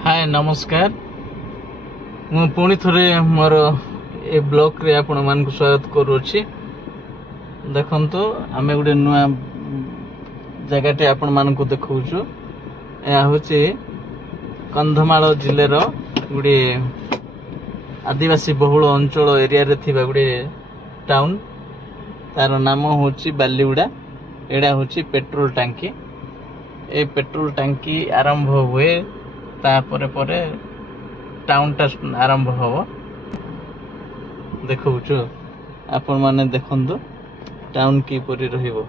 हाय नमस्कार मु पुणी थरे मोर ए ब्लॉग रे आपण मान को स्वागत करूछि। देखंतो आमे गुडे नुआ जगहटे आपण मान को देखौछु। या होछि कंधमाल जिल्लार गुडे आदिवासी बहुल अंचल एरिया रे थिबा गुडे टाउन। तार नाम होछि बालीगुड़ा। एडा होछि पेट्रोल टांकी। ए पेट्रोल टांकी आरंभ हुए तापरे परे टाउन टा आरंभ हबो। देखौछु आपण माने देखंदो टाउन की परि रहिबो।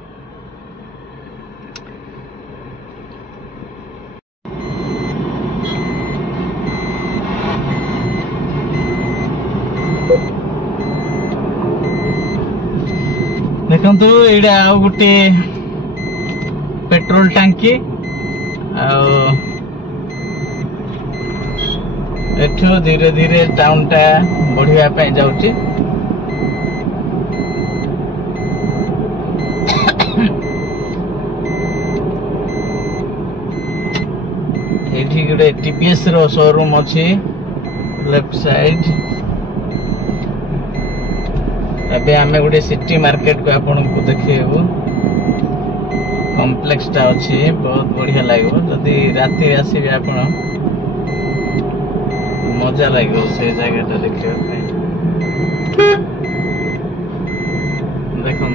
देखंतु एडा आ गुटे पेट्रोल टांकी एठो धीरे धीरे टाउन टा बढ़िया पे जाउची। एठी गुडे टीपीएस रो शोरूम अछि लेफ्ट साइड। अबे आमे गुडे सिटी मार्केट को आपन को देखिएबो। कॉम्प्लेक्स टा अछि बहुत बढ़िया लागो। जदी राती आसीबे आपन मजा लगे से जगह देखिए। देखो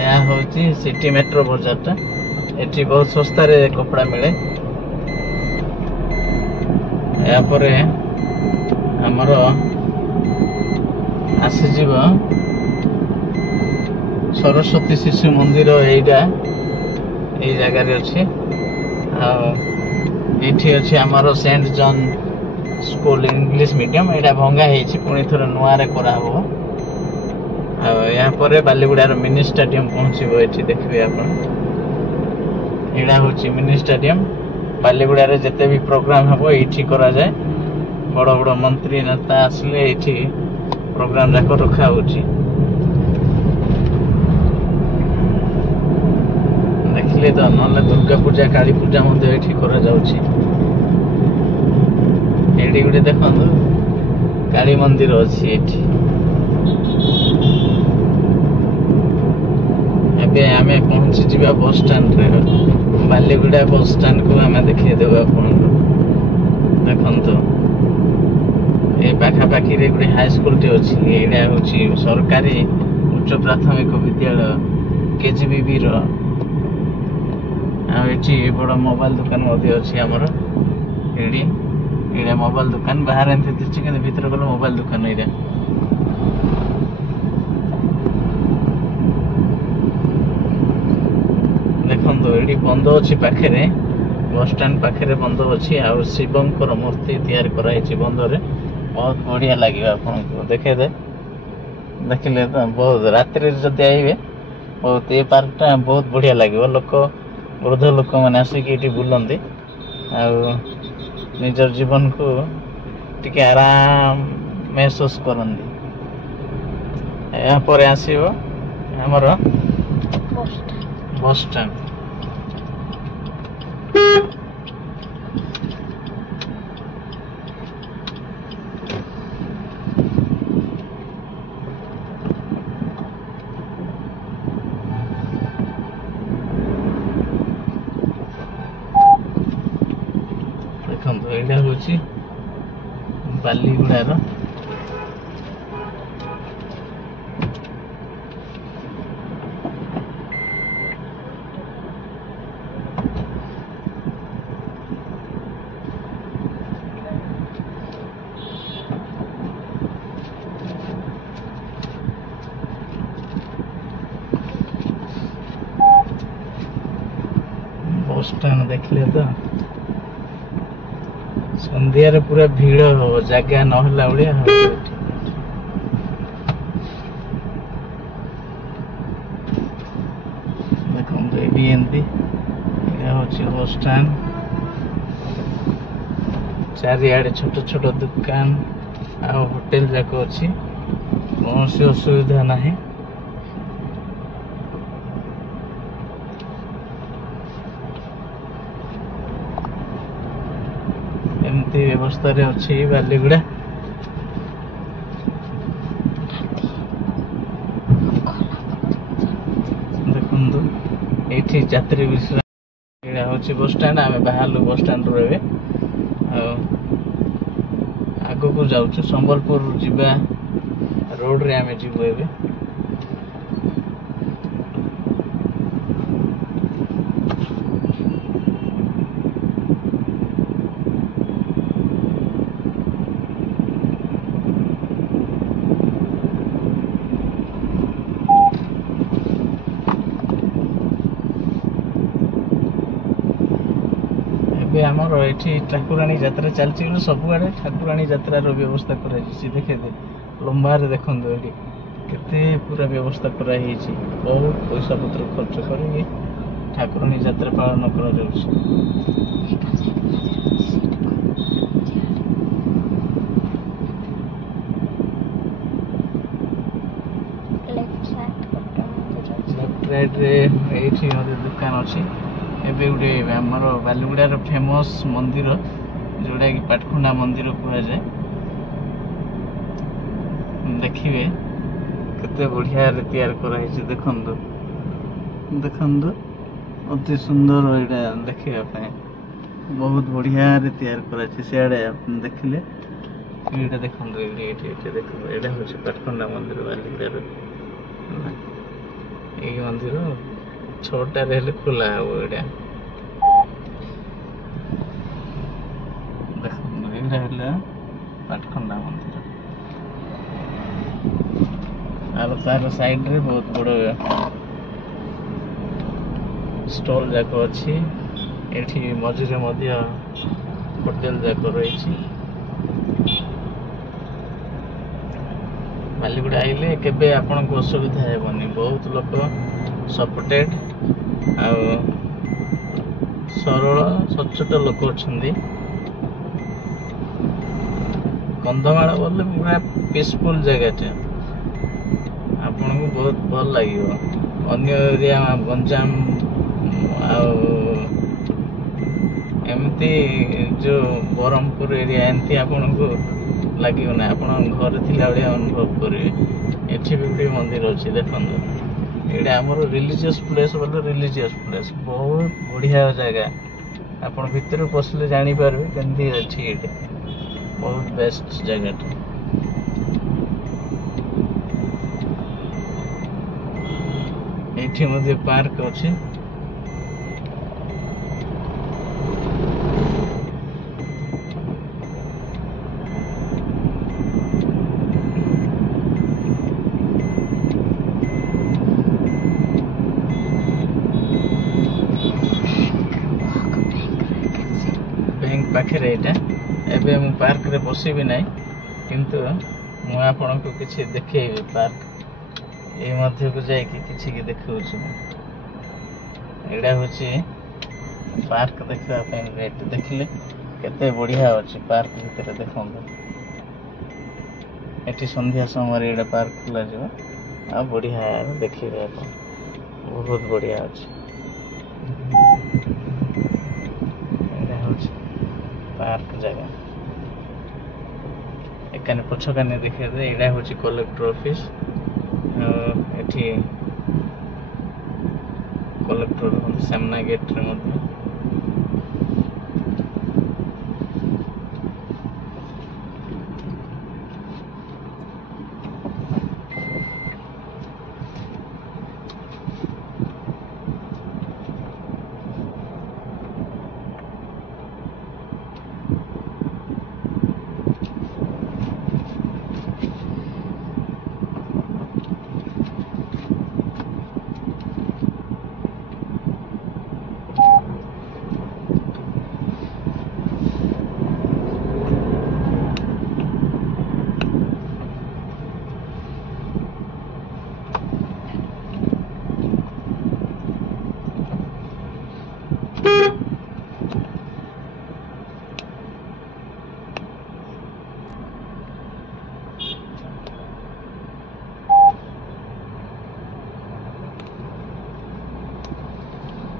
यह हूँ सिटी मेट्रो बाजार टा। एठी बहुत सस्ता रे कपड़ा मिले। या परे हमर आसीजीव सरस्वती शिशु मंदिर एइडा ए जगह रे अछि। आ एठी अछि हमर saint John school English medium. एटा भंगा हेछि पुणी थोर नुआ रे करा हो। आ यहाँ पर बालीगुड़ा मिनी स्टेडियम पहुंचबो। एठी देखबे आपण एडा होछि मिनी स्टेडियम। बालीगुड़ा रे जते भी प्रोग्राम हबो एठी करा जाय। बड़ बड़ मंत्री नेता आसले एठी प्रोग्राम जाको रखा होछि। देखले तो नले दुर्गा पूजा काली पूजा मध्ये एठी करा जाउछि। एडी गुडे देखंदो काली मंदिर अछि एठी। एबे आमे पहुंची जिबा बस स्टैंड रे। बालीगुड़ा बस स्टैंड को आमे देखि देबा आपण देखंतो। ए पाखा पाखी रे गुडे हाई स्कूल टे अछि। एडा होछि सरकारी उच्च प्राथमिक विद्यालय केजीबीबी रो। आ एठी बड़ मोबाइल दुकान मध्ये अछि हमर। एडी एडा मोबाइल दुकान बाहर एंते दिछि कि भीतर गलो मोबाइल दुकान एडा। देखंतो एडी बंद अछि पाखरे बस स्टैंड पाखरे बंद अछि। आ शिवंकर मूर्ति तैयार कराई छि बंद रे। बहुत बढ़िया लागिबा आपन को देखे दे। देखले तो बहुत रात्रि रे जदि आइबे बहुत ए पार्क टा बहुत बढ़िया लागिबो। लोक वृद्ध लोक माने आसी कि एठी बुलंदी आ निजर जीवन को टिके आराम महसूस करंदी। यहाँ पर आसीबो हमर बस स्टैंड। देखंतो एडा होछि बालीगुड़ा रो बस स्टैंड। देखले तो संध्या रे पूरा भीड़ हो जगह न होला बलिया हो। देखो तो एडी एंती या होछि बस स्टैंड। चारियाडे छोट छोट दुकान आ होटल जाको अछि। कोनोसी असुविधा नाही। एमती व्यवस्था रे अच्छी बालीगुड़ा देखु ये यात्री विश्राम यहाँ हूँ बस स्टैंड आम बाहर बस स्टैंड रे आग को जाऊँ संबलपुर जीवा रोड रे आम जीवु ए आमर ये ठाकुराणी यात्रा चलती सब आड़े ठाकुराणी यात्रार व्यवस्था कर देखे लंबा देखो ये केते पूरा व्यवस्था कराई बहुत पैसा पत्र खर्च कर ठाकुराणी यात्रा पालन कर लेफ्ट राइट रे ये दुकान अच्छी एबे गोटे आमर बालीगुड़ार फेमस मंदिर जोड़ा कि पाटखुंडा मंदिर कह जाए देखिए केते बढ़िया तैयार कराई देखंदु देखंदु अति सुंदर यहाँ देखा बहुत बढ़िया तैयार कराई सियाड़े देखिले ये देखो ये देखो यहाँ हूँ पाटखुंडा मंदिर बालीगुड़ार ये मंदिर 6टार खोला हम यहाँ देखो पाटखुंडा मंदिर और तार साइड रे बहुत बड़ स्टॉल जाक अच्छी एठी मझिरे मध्य होटेल जाक रही बालीगुड़ा आइले केबे आपन को असुविधा हेबनी बहुत लोक सपोर्टेड आ सरल सचोट लोक अच्छे कंधमाल बोले पूरा पीसफुल जगह आपन को बहुत भल लगे अन्य एरिया गंजाम एमती जो ब्रह्मपुर एरिया एमती आपन को लगे ना आप घर थिला भाया अनुभव करेंगे एठी भी गोटे मंदिर अच्छी देखो यहाँ आमर रिलीजियस प्लेस बोले रिलीजियस प्लेस बहुत बढ़िया जगह आपन भितर पशिले जापर केमती अच्छी ये बहुत बेस्ट जगह ये पार्क अच्छी पाखे एबे मु पार्क रे बसबी ना किंतु मु आपन को किछि देखेबी पार्क ए मध्य को जाय कि किछि के देखौ छु एडा होछि पार्क देखबा पे रेट देखले केते बढ़िया अछि पार्क भीतर देखो एठी संध्या समय एडा पार्क खुला जो आ बढ़िया देखिबे आप बहुत बढ़िया अछि पार्क जगह एकाने पछकाने देखिए यहाँ हूँ कलेक्टर ऑफिस एठी कलेक्टर सामना गेट रे मध्य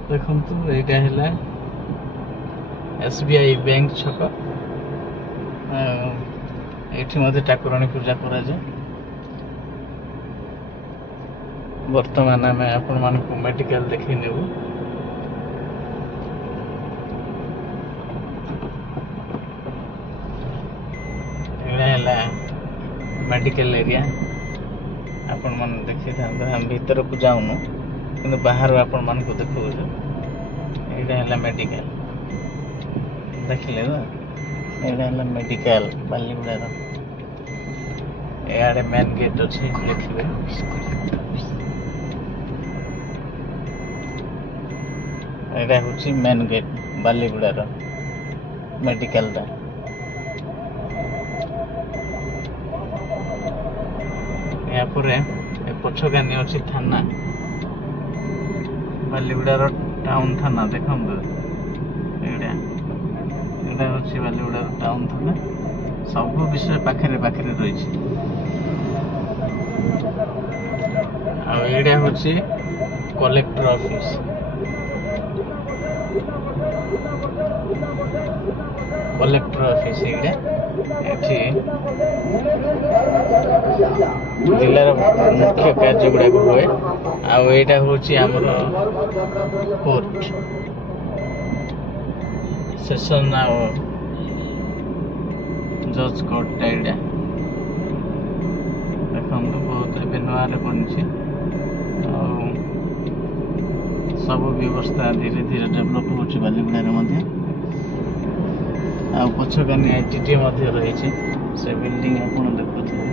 देखु यहाँ है SBI बैंक छक ଏଠି ମଧ୍ୟ ଠାକୁରାଣୀ ପୂଜା କରାଯାଏ। ବର୍ତ୍ତମାନ ଆମେ ଆପଣମାନଙ୍କୁ ମେଡିକାଲ ଦେଖେଇ ନେବୁ। ଏଇଟା ହେଲା ମେଡିକାଲ ଏରିଆ। ଆପଣମାନେ ଦେଖିଥାନ୍ତୁ, ଆମେ ଭିତରକୁ ଯାଉନୁ କିନ୍ତୁ ବାହାରୁ ଆପଣମାନଙ୍କୁ ଦେଖାଉଛୁ। ଏଇଟା ହେଲା ମେଡିକାଲ, ଦେଖିଲେ ତ? ଏଇଟା ହେଲା ମେଡିକାଲ ବାଲିଗୁଡାର। ଏଆଡେ ମେନ୍ ଗେଟ୍ ଅଛି, ଦେଖିବେ। ଏଇଟା ହେଉଛି ମେନ୍ ଗେଟ୍ ବାଲିଗୁଡାର ମେଡିକାଲଟା। ଏହାପରେ ଏ ପଛକାନି ଅଛି ଥାନା, ବାଲିଗୁଡାର ଟାଉନ ଥାନା। ଦେଖନ୍ତୁ, ଏଇଟା ହେଉଛି ବାଲିଗୁଡାର ଟାଉନ ଥାନା। ସବୁ ବିଷୟ ପାଖରେ ପାଖରେ ରହିଛି। ଆଉ ଏଇଟା ହେଉଛି କଲେକ୍ଟର ଅଫିସ। କଲେକ୍ଟର ଅଫିସ ଏଇଟା। ଏଠି ଜିଲ୍ଲାର ମୁଖ୍ୟ କାର୍ଯ୍ୟ ଗୁଡାକ ହୁଏ। ଆଉ ଏଇଟା ହେଉଛି ଆମର କୋର୍ଟ, ସେସନ ଆଉ ଜଜ୍ କୋର୍ଟଟା ଏଇଟା। ଦେଖନ୍ତୁ, ବହୁତ ଏବେ ନୂଆରେ ବନିଛି। ଆଉ ସବୁ ବ୍ୟବସ୍ଥା ଧୀରେ ଧୀରେ ଡେଭଲପ୍ ହେଉଛି ବାଲିଗୁଡାରେ ମଧ୍ୟ। ଆଉ ପଛକାନି ITT ମଧ୍ୟ ରହିଛି, ସେ ବିଲ୍ଡିଂ ଆପଣ ଦେଖୁଥିବେ।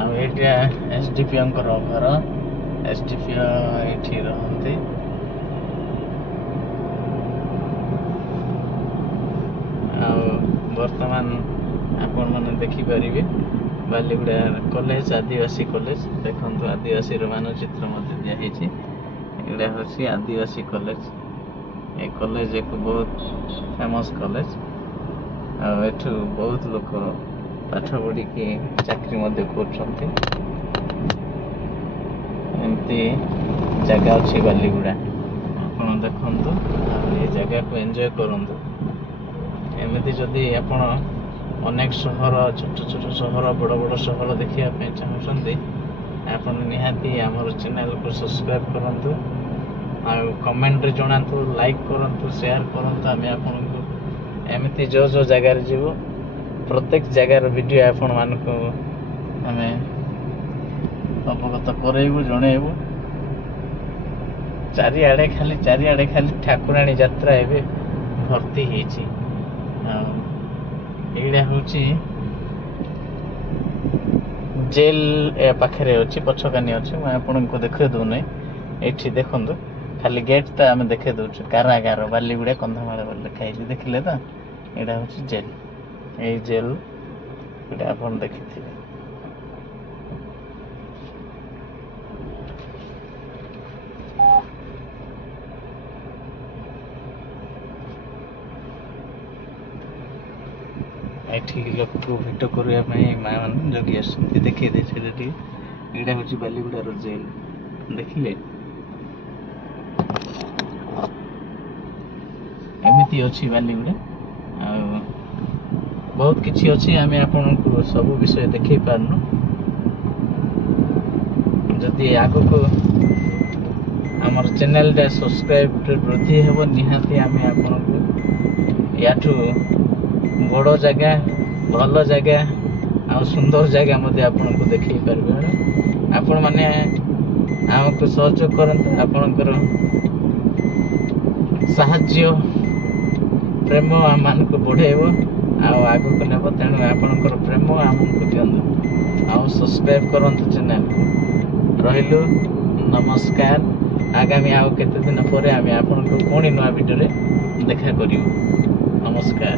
ଆଉ ଏଇଟା SDPOଙ୍କର ଘର। SDPO ଏଇଠି ରହନ୍ତି। ଆଉ ବର୍ତ୍ତମାନ ଆପଣମାନେ ଦେଖିପାରିବେ ବାଲିଗୁଡ଼ା କଲେଜ, ଆଦିବାସୀ କଲେଜ। ଦେଖନ୍ତୁ, ଆଦିବାସୀର ମାନଚିତ୍ର ମଧ୍ୟ ଦିଆହେଇଛି। ଏଇଟା ହେଉଛି ଆଦିବାସୀ କଲେଜ। ଏ କଲେଜ ଏକ ବହୁତ ଫେମସ୍ କଲେଜ। ଆଉ ଏଠୁ ବହୁତ ଲୋକ ପାଠ ପଢ଼ିକି ଚାକିରି ମଧ୍ୟ କରୁଛନ୍ତି। ଏମିତି ଜାଗା ଅଛି ବାଲିଗୁଡ଼ା, ଆପଣ ଦେଖନ୍ତୁ। ଆଉ ଏ ଜାଗାକୁ ଏନ୍ଜୟ କରନ୍ତୁ। ଏମିତି ଯଦି ଆପଣ ଅନେକ ସହର, ଛୋଟ ଛୋଟ ସହର, ବଡ଼ ବଡ଼ ସହର ଦେଖିବା ପାଇଁ ଚାହୁଁଛନ୍ତି, ଆପଣ ନିହାତି ଆମର ଚ୍ୟାନେଲକୁ ସବସ୍କ୍ରାଇବ୍ କରନ୍ତୁ। ଆଉ କମେଣ୍ଟରେ ଜଣାନ୍ତୁ, ଲାଇକ୍ କରନ୍ତୁ, ସେୟାର କରନ୍ତୁ। ଆମେ ଆପଣଙ୍କୁ ଏମିତି ଯୋଉ ଜାଗାରେ ଯିବୁ, ପ୍ରତ୍ୟେକ ଜାଗାର ଭିଡ଼ିଓ ଆପଣମାନଙ୍କୁ ଆମେ ଅବଗତ କରାଇବୁ, ଜଣାଇବୁ। ଚାରିଆଡ଼େ ଖାଲି ଠାକୁରାଣୀ ଯାତ୍ରା ଏବେ ଭର୍ତ୍ତି ହେଇଛି। ଆଉ ଏଇଟା ହେଉଛି ଜେଲ୍ ପାଖରେ ଅଛି, ପଛକାନି ଅଛି। ମୁଁ ଆପଣଙ୍କୁ ଦେଖାଇ ଦେଉନାହିଁ। ଏଇଠି ଦେଖନ୍ତୁ, ଖାଲି ଗେଟ୍ଟା ଆମେ ଦେଖାଇ ଦେଉଛୁ। କାରାଗାର ବାଲିଗୁଡ଼ା କନ୍ଧମାଳ ବୋଲି ଲେଖା ହେଇଛି, ଦେଖିଲେ ତ? ଏଇଟା ହେଉଛି ଜେଲ୍। ଏଇ ଜେଲ୍ ଏଇଟା ଆପଣ ଦେଖିଥିବେ। ଏଠିକି ଲୋକକୁ ଭେଟ କରିବା ପାଇଁ ମାଆମାନେ ଜଗି ଆସୁଛନ୍ତି। ଦେଖେଇ ଦେଇ ସେଇଟା ଟିକେ। ଏଇଟା ହେଉଛି ବାଲିଗୁଡ଼ାର ଜେଲ୍, ଦେଖିଲେ? ଏମିତି ଅଛି ବାଲିଗୁଡ଼ା। ଆଉ ବହୁତ କିଛି ଅଛି, ଆମେ ଆପଣଙ୍କୁ ସବୁ ବିଷୟ ଦେଖେଇ ପାରୁନୁ। ଯଦି ଆଗକୁ ଆମର ଚ୍ୟାନେଲଟା ସବସ୍କ୍ରାଇବ୍ରେ ବୃଦ୍ଧି ହେବ, ନିହାତି ଆମେ ଆପଣଙ୍କୁ ୟାଠୁ ବଡ଼ ଜାଗା, ଭଲ ଜାଗା ଆଉ ସୁନ୍ଦର ଜାଗା ମଧ୍ୟ ଆପଣଙ୍କୁ ଦେଖେଇ ପାରିବେ। ଆପଣମାନେ ଆମକୁ ସହଯୋଗ କରନ୍ତୁ। ଆପଣଙ୍କର ସାହାଯ୍ୟ, ପ୍ରେମ ଆମମାନଙ୍କୁ ବଢ଼େଇବ ଆଉ ଆଗକୁ ନେବ। ତେଣୁ ଆପଣଙ୍କର ପ୍ରେମ ଆମକୁ ଦିଅନ୍ତୁ ଆଉ ସବସ୍କ୍ରାଇବ୍ କରନ୍ତୁ ଚ୍ୟାନେଲକୁ। ରହିଲୁ, ନମସ୍କାର। ଆଗାମୀ ଆଉ କେତେ ଦିନ ପରେ ଆମେ ଆପଣଙ୍କୁ ପୁଣି ନୂଆ ଭିଡ଼ିଓରେ ଦେଖା କରିବୁ। ନମସ୍କାର।